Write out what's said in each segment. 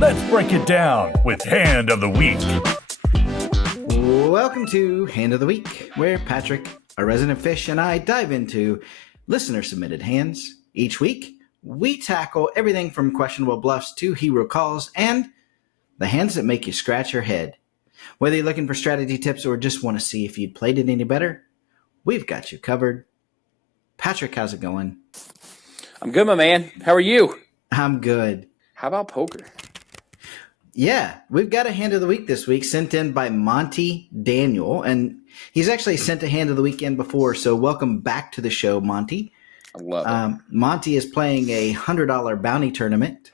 Let's break it down with Hand of the Week. Welcome to Hand of the Week, where Patrick, our resident fish, and I dive into listener-submitted hands. Each week, we tackle everything from questionable bluffs to hero calls and the hands that make you scratch your head. Whether you're looking for strategy tips or just want to see if you'd played it any better, we've got you covered. Patrick, how's it going? I'm good, my man. How are you? I'm good. How about poker? Yeah, we've got a Hand of the Week this week sent in by Monty Daniel, and he's actually sent a Hand of the Week in before, so welcome back to the show, Monty. I love it. Monty is playing a $100 bounty tournament.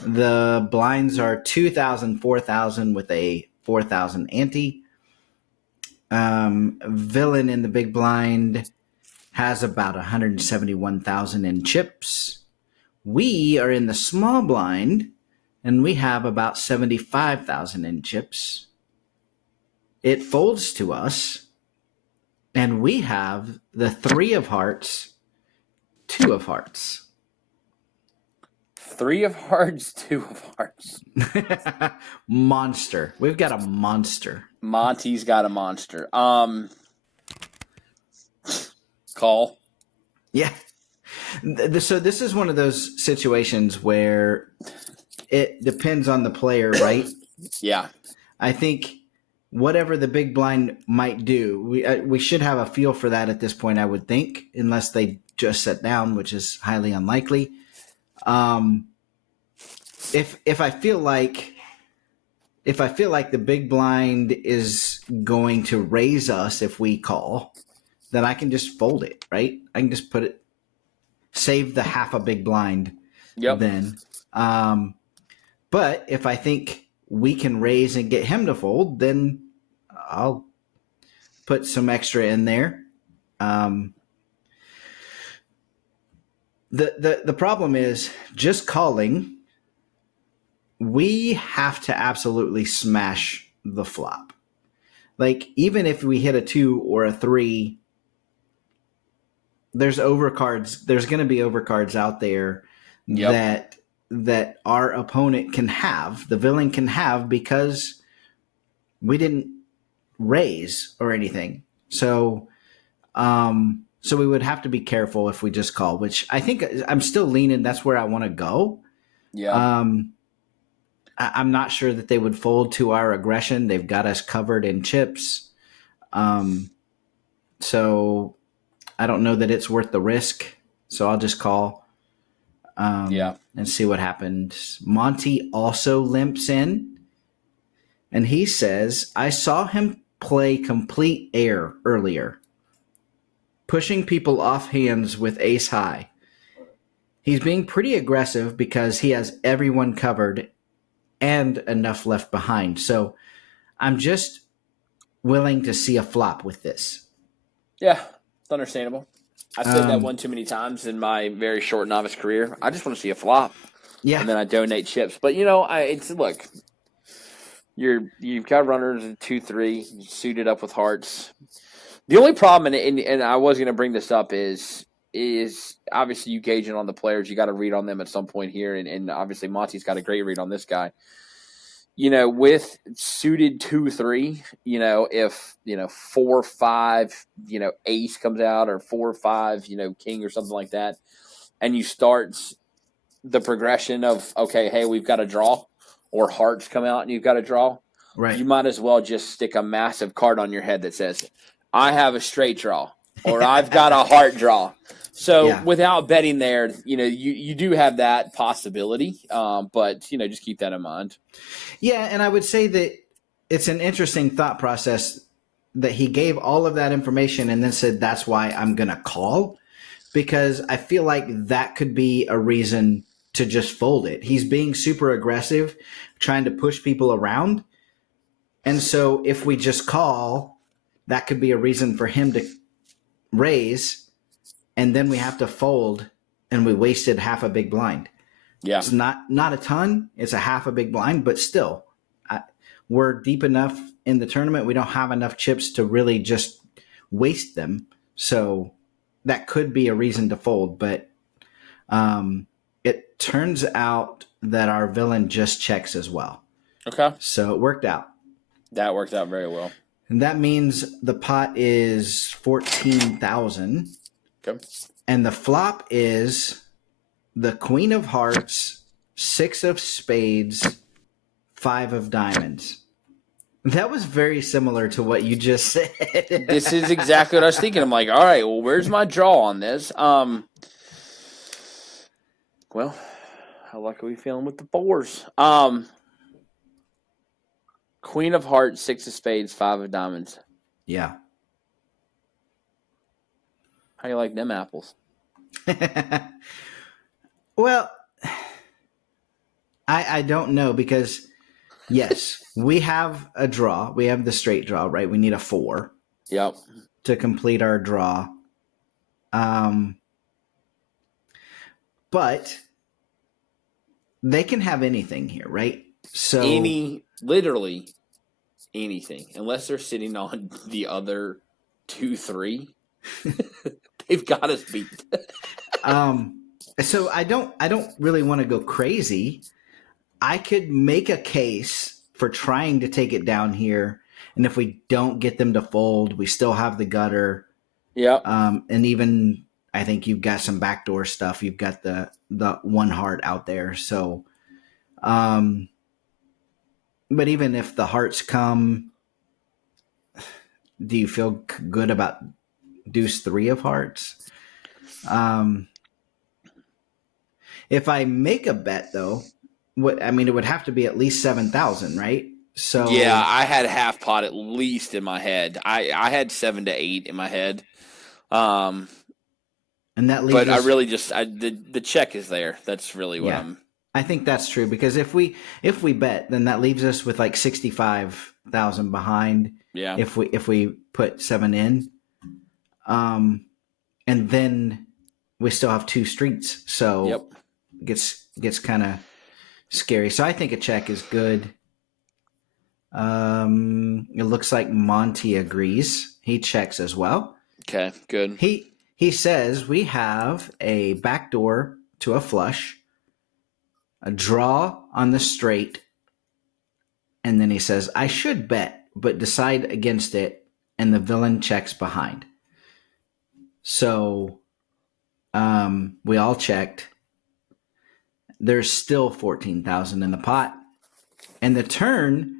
The blinds are 2,000, 4,000 with a 4,000 ante. Villain in the big blind has about 171,000 in chips. We are in the small blind, and we have about 75,000 in chips. It folds to us, and we have the 3 of hearts, 2 of hearts. 3 of hearts, 2 of hearts. Monster. We've got a monster. Monty's got a monster. Call. Yeah. So this is one of those situations where it depends on the player, right? Yeah. I think whatever the big blind might do, we should have a feel for that at this point, I would think, unless they just sit down, which is highly unlikely. If I feel like the big blind is going to raise us if we call, then I can just fold it, right? I can just save the half a big blind. Yep. Then. But if I think we can raise and get him to fold, then I'll put some extra in there. The problem is just calling. We have to absolutely smash the flop. Like, even if we hit a 2 or a 3, there's overcards. There's going to be overcards out there that our opponent can have, the villain can have, because we didn't raise or anything. So we would have to be careful if we just call, which I think I'm still leaning. That's where I want to go. Yeah. I'm not sure that they would fold to our aggression. They've got us covered in chips. So I don't know that it's worth the risk. So I'll just call and see what happens. Monty also limps in, and he says, I saw him play complete air earlier, pushing people off hands with ace high. He's being pretty aggressive because he has everyone covered and enough left behind. So I'm just willing to see a flop with this. Yeah, it's understandable. I've said that one too many times in my very short novice career. I just want to see a flop. Yeah. And then I donate chips. But, look, you've got runners at 2-3, suited up with hearts. The only problem, and I was going to bring this up, is obviously you gauging on the players. You got to read on them at some point here, and obviously Monty's got a great read on this guy. With suited 2-3, if 4-5, ace comes out, or 4-5, king or something like that, and you start the progression of, okay, hey, we've got a draw, or hearts come out and you've got a draw. Right. You might as well just stick a massive card on your head that says, I have a straight draw, or I've got a heart draw. So without betting there, you do have that possibility, but just keep that in mind. Yeah, and I would say that it's an interesting thought process that he gave all of that information and then said, that's why I'm going to call, because I feel like that could be a reason to just fold it. He's being super aggressive, trying to push people around. And so if we just call, that could be a reason for him to raise, and then we have to fold, and we wasted half a big blind. Yeah. It's not a ton. It's a half a big blind, but still, we're deep enough in the tournament. We don't have enough chips to really just waste them. So that could be a reason to fold. But it turns out that our villain just checks as well. Okay. So it worked out. That worked out very well. And that means the pot is 14,000. Okay. And the flop is the Queen of Hearts, 6 of Spades, 5 of Diamonds. That was very similar to what you just said. This is exactly what I was thinking. I'm like, all right, well, where's my draw on this? Well, how lucky are we feeling with the fours? Queen of Hearts, 6 of Spades, 5 of Diamonds. Yeah. How you like them apples? Well, I don't know because, yes, we have a draw. We have the straight draw, right? We need a 4 to complete our draw. But they can have anything here, right? So literally anything, unless they're sitting on the other 2-3. They've got us beat. So I don't really want to go crazy. I could make a case for trying to take it down here, and if we don't get them to fold, we still have the gutter. Yeah. And even I think you've got some backdoor stuff. You've got the one heart out there. So, but even if the hearts come, do you feel good about deuce 3 of hearts? If I make a bet though, it would have to be at least 7,000, right? So yeah, I had half pot at least in my head. I had 7 to 8 in my head. And that leaves but us, I really just the check is there. That's really what I think that's true because if we bet, then that leaves us with like 65,000 behind. Yeah. If we put 7 in, and then we still have 2 streets, so it gets kind of scary. So I think a check is good. It looks like Monty agrees. He checks as well. Okay, good. He says we have a backdoor to a flush, a draw on the straight, and then he says, I should bet, but decide against it, and the villain checks behind. So we all checked. There's still 14,000 in the pot. And the turn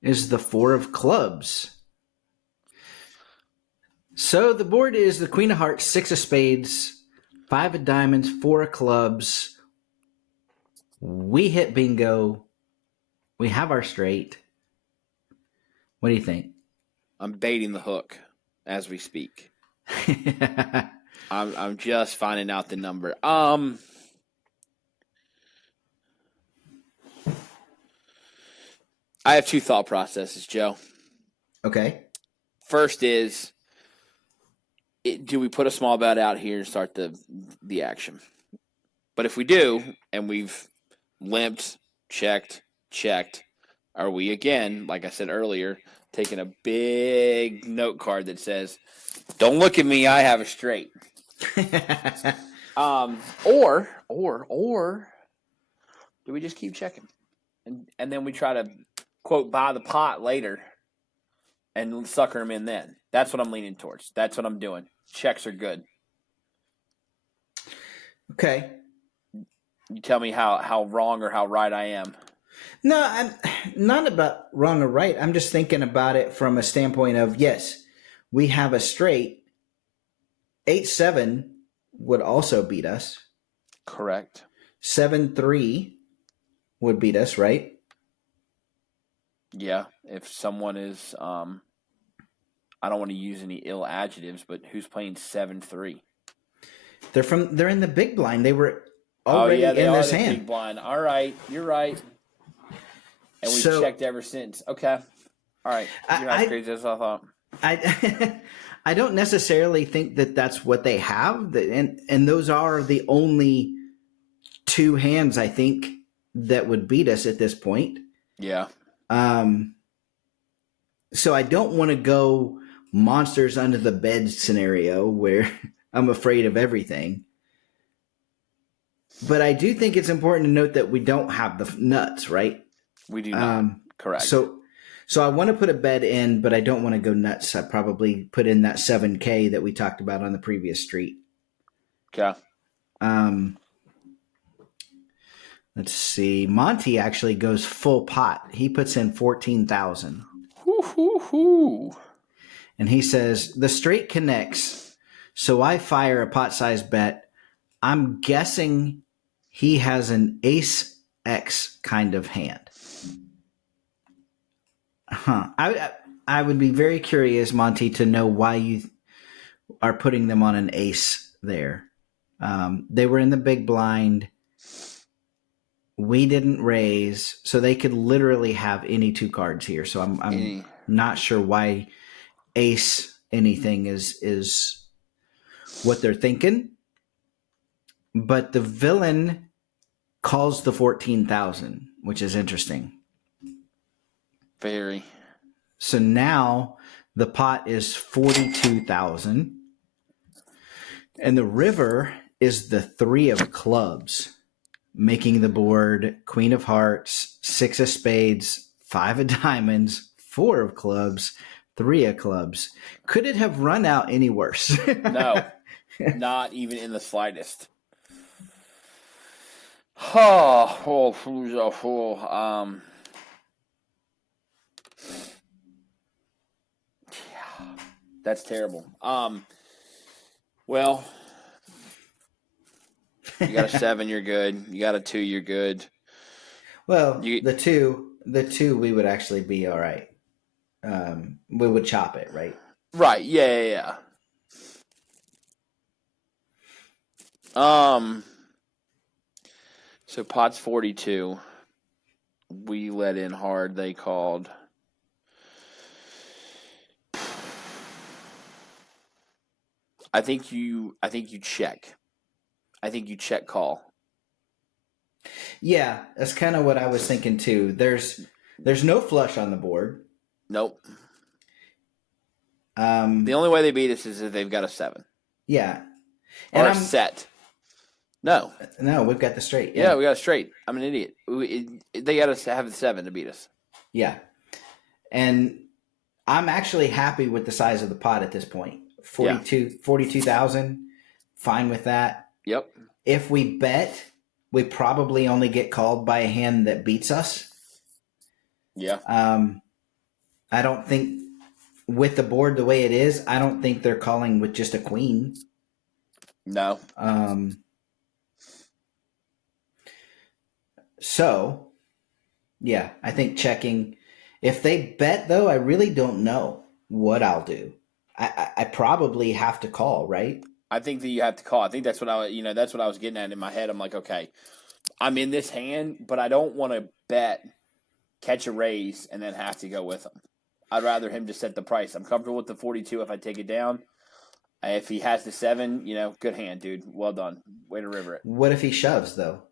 is the 4 of clubs. So the board is the Queen of Hearts, 6 of Spades, 5 of Diamonds, 4 of clubs. We hit bingo. We have our straight. What do you think? I'm baiting the hook as we speak. I'm just finding out the number. I have 2 thought processes, Joe. Okay. First is, do we put a small bet out here and start the action? But if we do, and we've limped, checked, are we again, like I said earlier, taking a big note card that says, don't look at me, I have a straight. Or do we just keep checking? And then we try to, quote, buy the pot later and sucker him in then. That's what I'm leaning towards. That's what I'm doing. Checks are good. Okay. You tell me how wrong or how right I am. No, I'm not about wrong or right. I'm just thinking about it from a standpoint of, yes, we have a straight. 8-7 would also beat us. Correct. 7-3 would beat us, right? Yeah, if someone is, I don't want to use any ill adjectives, but who's playing 7-3? They're in the big blind. They were already they in are this the hand. Big blind. All right, you're right. And we've checked ever since. Okay. All right. You're not as crazy as I thought. I don't necessarily think that that's what they have, and those are the only 2 hands I think that would beat us at this point. Yeah. So I don't want to go monsters under the bed scenario where I'm afraid of everything. But I do think it's important to note that we don't have the nuts, right? We do not. Correct. So I want to put a bet in, but I don't want to go nuts. I probably put in that 7K that we talked about on the previous street. Okay. Let's see. Monty actually goes full pot. He puts in 14,000. And he says the straight connects, so I fire a pot-sized bet. I'm guessing he has an ace X kind of hand. I would be very curious, Monty, to know why you are putting them on an ace there. They were in the big blind. We didn't raise, so they could literally have any two cards here. So I'm not sure why ace anything is what they're thinking. But the villain calls the 14,000, which is interesting. Very. So now the pot is 42,000. And the river is the 3 of clubs, making the board Queen of Hearts, 6 of spades, 5 of diamonds, 4 of clubs, 3 of clubs. Could it have run out any worse? No, not even in the slightest. Yeah, that's terrible. Well, you got a 7, you're good. You got a 2, you're good. Well, the two, we would actually be all right. We would chop it, right? Right. Yeah. So pot's 42. We let in hard. They called. I think you check. I think you check call. Yeah, that's kind of what I was thinking too. There's no flush on the board. Nope. The only way they beat us is if they've got a 7. Yeah. And or a set. No, we've got the straight. Yeah, we got a straight. I'm an idiot. They got to have the 7 to beat us. Yeah. And I'm actually happy with the size of the pot at this point. 42,000. Fine with that. Yep. If we bet, we probably only get called by a hand that beats us. Yeah. I don't think with the board the way it is, I don't think they're calling with just a queen. No. So, yeah, I think checking. If they bet, though, I really don't know what I'll do. I probably have to call, right? I think that you have to call. I think that's what that's what I was getting at in my head. I'm like, okay, I'm in this hand, but I don't want to bet, catch a raise, and then have to go with him. I'd rather him just set the price. I'm comfortable with the 42 if I take it down. If he has the 7, good hand, dude. Well done. Way to river it. What if he shoves, though?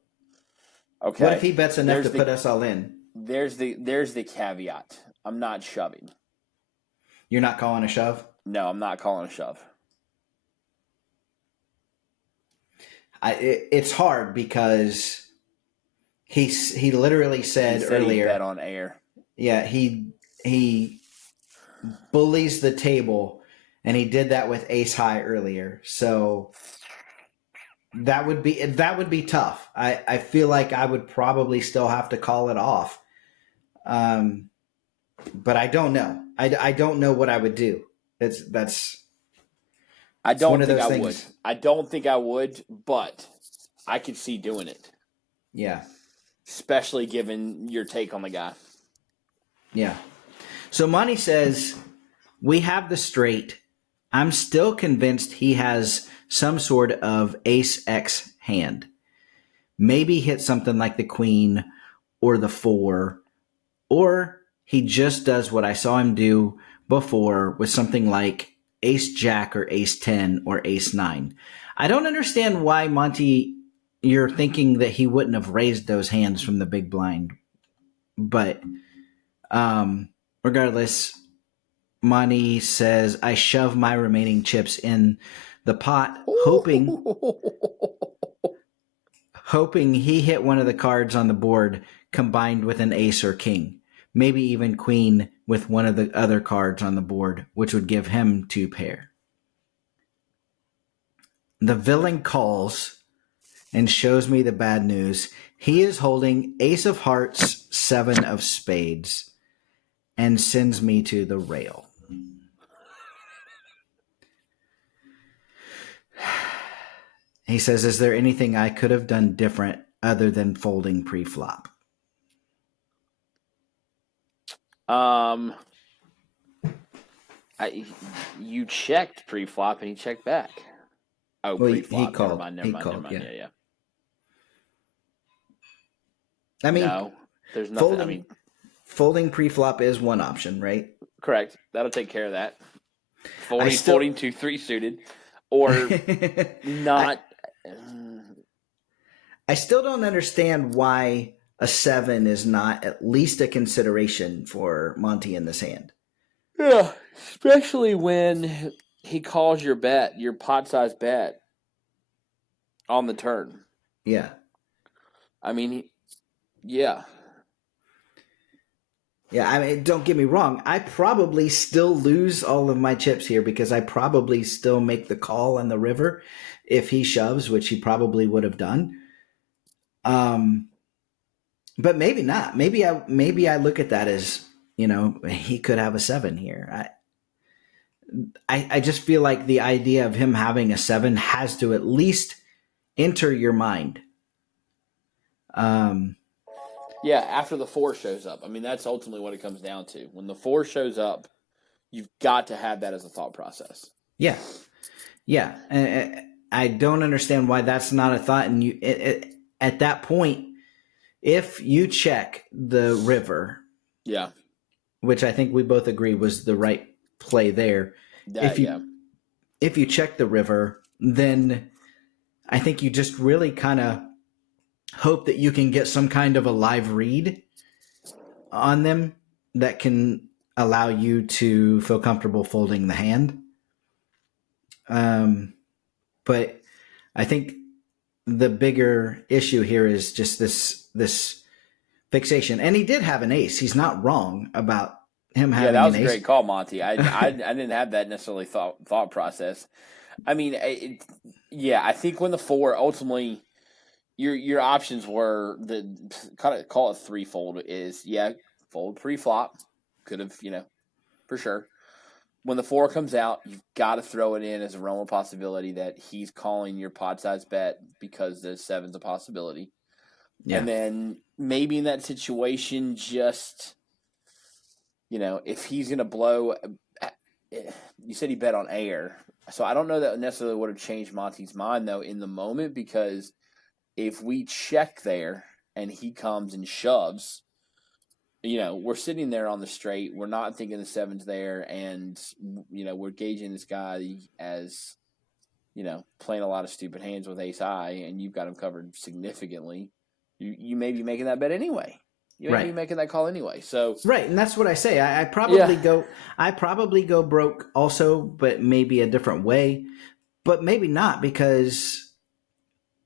Okay. What if he bets enough to put us all in? There's the caveat. I'm not shoving. You're not calling a shove? No, I'm not calling a shove. It's hard because he literally said earlier. He bet on air. Yeah, he bullies the table, and he did that with ace high earlier. So that would be tough. I feel like I would probably still have to call it off. But I don't know. I don't know what I would do. I don't think I would. I don't think I would, but I could see doing it. Yeah. Especially given your take on the guy. Yeah. So Monty says, we have the straight. I'm still convinced he has some sort of ace X hand. Maybe hit something like the queen or the 4, or he just does what I saw him do before with something like ace jack or ace 10 or ace 9. I don't understand why, Monty, you're thinking that he wouldn't have raised those hands from the big blind. But regardless, Monty says, I shove my remaining chips in the pot, hoping hoping he hit one of the cards on the board combined with an ace or king, maybe even queen with one of the other cards on the board, which would give him 2 pair. The villain calls and shows me the bad news. He is holding ace of hearts, 7 of spades, and sends me to the rail. He says, is there anything I could have done different other than folding pre-flop? You checked pre-flop and he checked back. Oh, well, pre-flop. He called. Never mind. Yeah. I mean, no, there's nothing. Folding pre-flop is one option, right? Correct. That'll take care of that. Folding 2-3 suited, or not. I still don't understand why a 7 is not at least a consideration for Monty in this hand. Yeah, especially when he calls your bet, your pot-sized bet, on the turn. Yeah. I mean, yeah. Yeah, I mean, don't get me wrong. I probably still lose all of my chips here because I probably still make the call on the river if he shoves, which he probably would have done. But maybe not. Maybe I look at that as, he could have a 7 here. I just feel like the idea of him having a 7 has to at least enter your mind. Yeah, after the 4 shows up. I mean, that's ultimately what it comes down to. When the 4 shows up, you've got to have that as a thought process. Yeah. Yeah. I don't understand why that's not a thought. And at that point, if you check the river, yeah, which I think we both agree was the right play there. If you check the river, then I think you just really kind of hope that you can get some kind of a live read on them that can allow you to feel comfortable folding the hand. But I think the bigger issue here is just this fixation. And he did have an ace. He's not wrong about him having an ace. Yeah, that was a great call, Monty. I didn't have that necessarily thought process. I mean, I think when the 4 ultimately, your options were the kind of call it threefold is fold pre-flop, could have for sure. When the 4 comes out, you've got to throw it in as a realm of possibility that he's calling your pot size bet because the 7's a possibility. Yeah. And then maybe in that situation, just, if he's going to blow, you said he bet on air. So I don't know that necessarily would have changed Monty's mind, though, in the moment, because if we check there and he comes and shoves, we're sitting there on the straight. We're not thinking the 7's there, and, we're gauging this guy as, playing a lot of stupid hands with ace high, and you've got him covered significantly. You may be making that bet anyway. You may be making that call anyway. So right, and that's what I say. I probably go broke also, but maybe a different way. But maybe not, because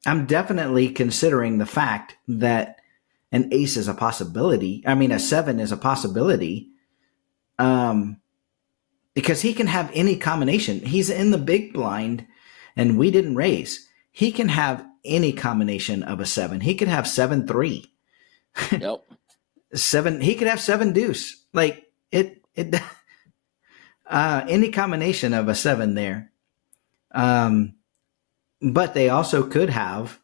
I'm definitely considering the fact that an ace is a possibility. I mean, a 7 is a possibility. Because he can have any combination. He's in the big blind, and we didn't raise. He can have any combination of a 7. He could have 7-3. Yep. 7. He could have 7 deuce. Like it. Any combination of a 7 there. But they also could have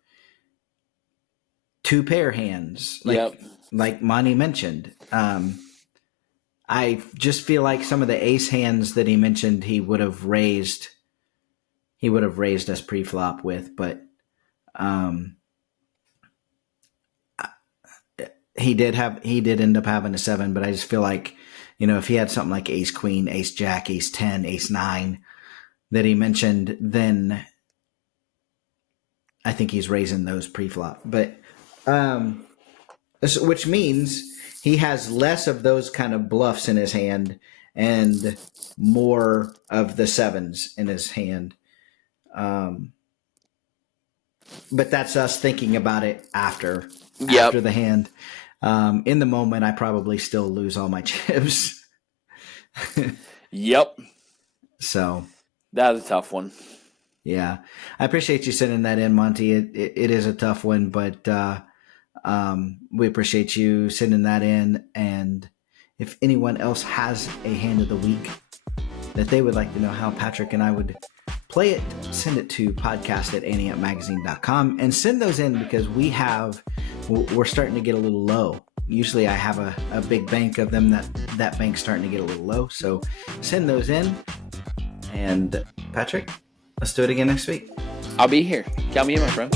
2 pair hands, like Monty mentioned. I just feel like some of the ace hands that he mentioned, he would have raised us pre-flop with, but he did end up having a 7. But I just feel like, if he had something like ace queen, ace jack, ace 10, ace 9 that he mentioned, then I think he's raising those pre-flop. But which means he has less of those kind of bluffs in his hand and more of the 7s in his hand. But that's us thinking about it after the hand. In the moment, I probably still lose all my chips. Yep. So that was a tough one. Yeah, I appreciate you sending that in, Monty. It is a tough one, but we appreciate you sending that in. And if anyone else has a hand of the week that they would like to know how Patrick and I would play it, send it to podcast@anteupmagazine.com and send those in, because we're starting to get a little low. Usually I have a big bank of them. That bank's starting to get a little low. So send those in. And Patrick, let's do it again next week. I'll be here. Count me in, my friend.